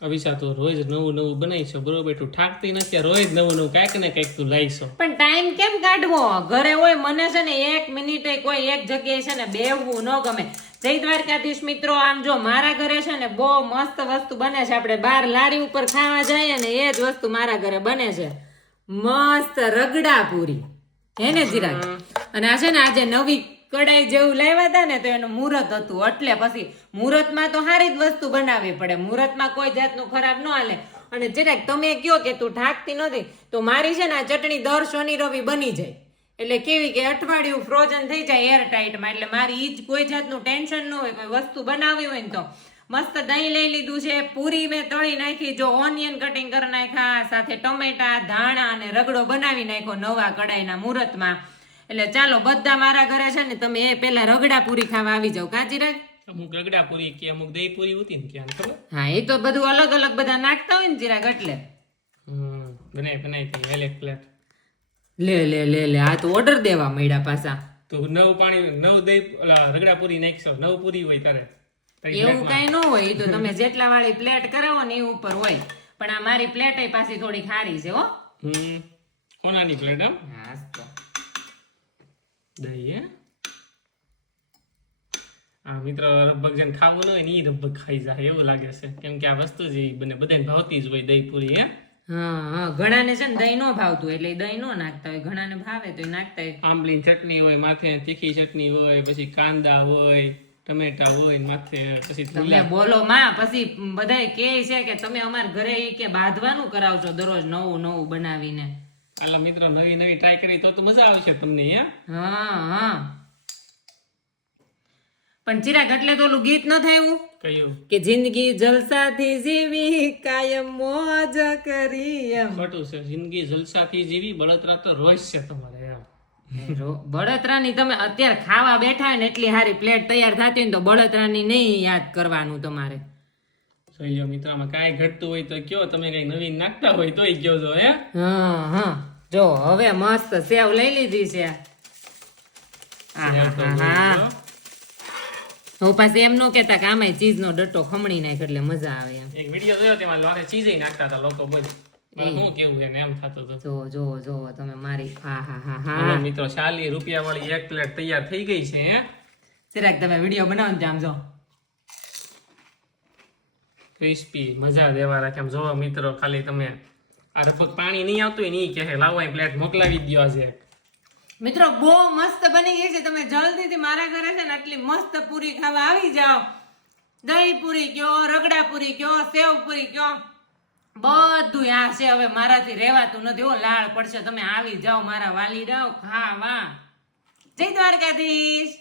અવિશા તો રોજ નવું નવું બનાવીશો બરોબર, તું ઠાકતી નથી, રોજ નવું નવું કાંઈક ને કાંઈક તું લાવીશો. પણ ટાઈમ કેમ કાઢવો? ઘરે હોય મને છે ને એક મિનિટે કોઈ એક જગ્યાએ છે ને બેહવું ન ગમે. જય દ્વારકાધીશ મિત્રો, આમ જો મારા ઘરે છે ને બહુ મસ્ત વસ્તુ બને છે. આપણે બહાર લારી ઉપર ખાવા જઈએ ને એ જ વસ્તુ મારા ઘરે બને છે. મસ્ત રગડા પૂરી હે ને ચિરાગ? અને આ છે ને આજે નવી કડાઈ જેવું લાવ્યા હતા ને તો એનું મુહૂર્ત હતું, એટલે પછી મુહૂર્તમાં તો સારી જ વસ્તુ બનાવવી પડે, મુહૂર્તમાં કોઈ જાતનું ખરાબ ન હાલે. અને ચિરાગ તમે કયો કે તું ઠાકતી નથી, તો મારી છે ને આ ચટણી દર શનિ રવિ બની જાય, એટલે કેવી કે અઠવાડિયું ફ્રોઝન થઈ જાય એર ટાઈટમાં, એટલે મારી ઈ જ કોઈ જાતનું ટેન્શન ન હોય. કોઈ વસ્તુ બનાવી હોય ને તો મસ્ત દહીં લઈ લીધું છે, પૂરી મેં તળી નાખી, જો ઓનિયન કટિંગ કરી નાખ્યા, સાથે ટમેટા ધાણા અને રગડો બનાવી નાખ્યો નવા કડાઈના મુહૂર્તમાં. એટલે ચાલો બધા મારા ઘરે છે ને તમે એ પેલા રગડા પૂરી ખાવા આવી જાવ. કાચી રાખ અમુક રગડા પૂરી કે અમુક દહીં પૂરી હોતી ને ક્યાં ખબર? હા એ તો બધું અલગ અલગ બધા નાખતા હોય ને ચિરાગ, એટલે બનાવી એક પ્લેટ લે લે લે લે આ તો ઓર્ડર દેવા મળ્યા પાછા. તો નવ પાણી નવ દહીં રગડા પૂરી નાખશો, નવ પૂરી હોય તારે એવું કઈ ન હોય, એ તો તમે જેટલા વાળી પ્લેટ કરાવો ને એ ઉપર હોય. પણ આ મારી પ્લેટ પાછી થોડી ખારી છે હો. કોનાની પ્લેટ? હા તો દહીં આ મિત્ર રબ્બક જેને ખાવું ન હોય ને ઈ રબ્બક ખાઈ જાય એવું લાગે છે, કેમ કે આ વસ્તુ જ બને બધાને ભાવતી જ હોય દહીં પૂરી. હા ઘણાને છે ને દહીં નો ભાવતું એટલે દહીં નો નાખતા હોય, ઘણાને ભાવે તો નાખતા હોય. આંબલીની ચટણી હોય, માથે તીખી ચટણી હોય, પછી કાંદા હોય, ટમેટા હોય, માથે પછી તમે બોલો માં, પછી બધાય કહે છે કે તમે અમાર ઘરે ઈ કે બાંધવાનું કરાવશો દરરોજ નવું નવું બનાવીને. આલા મિત્રો નવી નવી ટ્રાય કરી તો મજા આવશે તમને. હા પણ ચિરાગ એટલે તો ઓલું ગીત ન થયું કયું કે જિંદગી જલસાથી જીવી કાયમ મોજ કરી, એમ ખોટું છે. જિંદગી જલસાથી જીવી, બળતરા તો રોજ છે તમારે. બળતરાની તમે અત્યારે ખાવા બેઠા હોય ને એટલી સારી પ્લેટ તૈયાર થતી હોય ને તો બળતરાની નહીં યાદ કરવાનું તમારે. જોઈ લો મિત્રમાં કાંઈ ઘટતું હોય તો કયો, તમે કઈ નવીન નાખતા હોય તોય કયો છો. હા જો હવે મસ્ત સેવ લઈ લીધી છે. હું પાછી એમ નો કેતા કે આમાં ચીઝ નો ડટ્ટો ખમણી નાખ એટલે મજા આવે એમ. એક વિડિયો જોયો તેમાં લોરે ચીઝ નાખતા હતા લોકો, બોલ શું કેવું એને એમ થતું હતું. જો તમે મારી હા મિત્રો 40 રૂપિયા વાળી એક પ્લેટ તૈયાર થઈ ગઈ છે. ચિરાગ તમે વિડિયો બનાવો ને આમ જો ક્રિસ્પી મજા દેવા રાખે આમ. જોવો મિત્રો ખાલી તમે આ રફક પાણી નહીં આવતું હોય ને કહે લાવો પ્લેટ મોકલાવી દો આજે. મિત્રો બહુ મસ્ત બની ગઈ છે, તમે જલ્દીથી મારા ઘરે છે ને આટલી મસ્ત પૂરી ખાવા આવી જાઓ. દહીં પૂરી કયો, રગડા પૂરી કયો, સેવ પૂરી કયો, બધું આ છે. હવે મારાથી રહેવાતું નથી હો, લાળ પડશે. તમે આવી જાઓ મારા વાલી રાવ ખાવા. જય દ્વારકાધીશ.